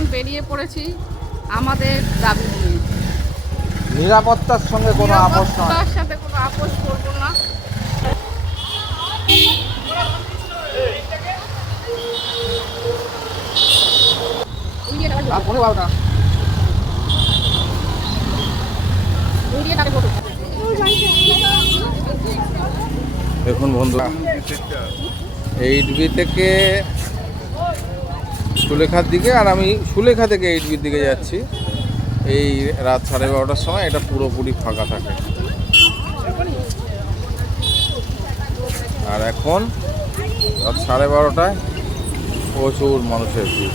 এখন বেরিয়ে পড়েছি আমাদের দাবি নিয়ে। নিরাপত্তার সঙ্গে কোনো আপোষ নয়। নিরাপত্তার সাথে কোনো আপোষ করবো না। দেখুন বন্ধুরা, 8B থেকে সুলেখার দিকে, আর আমি সুলেখা থেকে 8Bর দিকে যাচ্ছি। এই রাত 12:30টার সময় এটা পুরোপুরি ফাঁকা থাকে। আর এখন রাত 12:30টায় প্রচুর মানুষের ভিড়।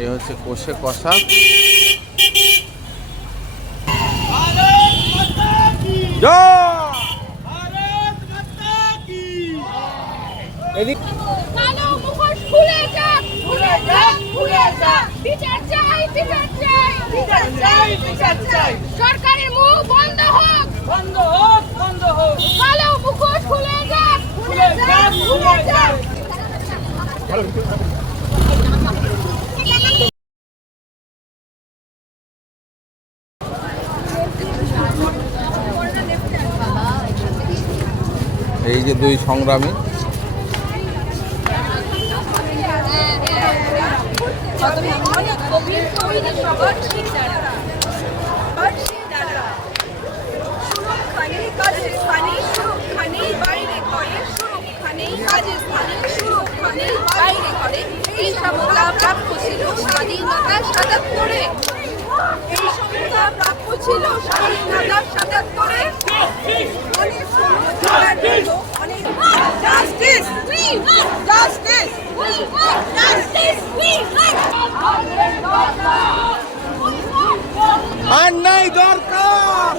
এই হচ্ছে কষে কষা। এদিক কালো মুখোশ খুলে যাক, খুলে যাক, খুলে যাক। বিচার চাই, বিচার চাই, বিচার চাই, বিচার চাই। সরকারের মুখ বন্ধ হোক, বন্ধ হোক, বন্ধ হোক। কালো মুখোশ খুলে যাক, খুলে যাক, খুলে যাক। এই যে দুই সংগ্রামী, এই সমতা প্রাপ্য ছিল স্বাধীনতা ৭৭-এ। এই সমতা প্রাপ্য ছিল স্বাধীনতা ৭৭-এ। Justice! We want justice! We want justice! We want আর নাই দরকার।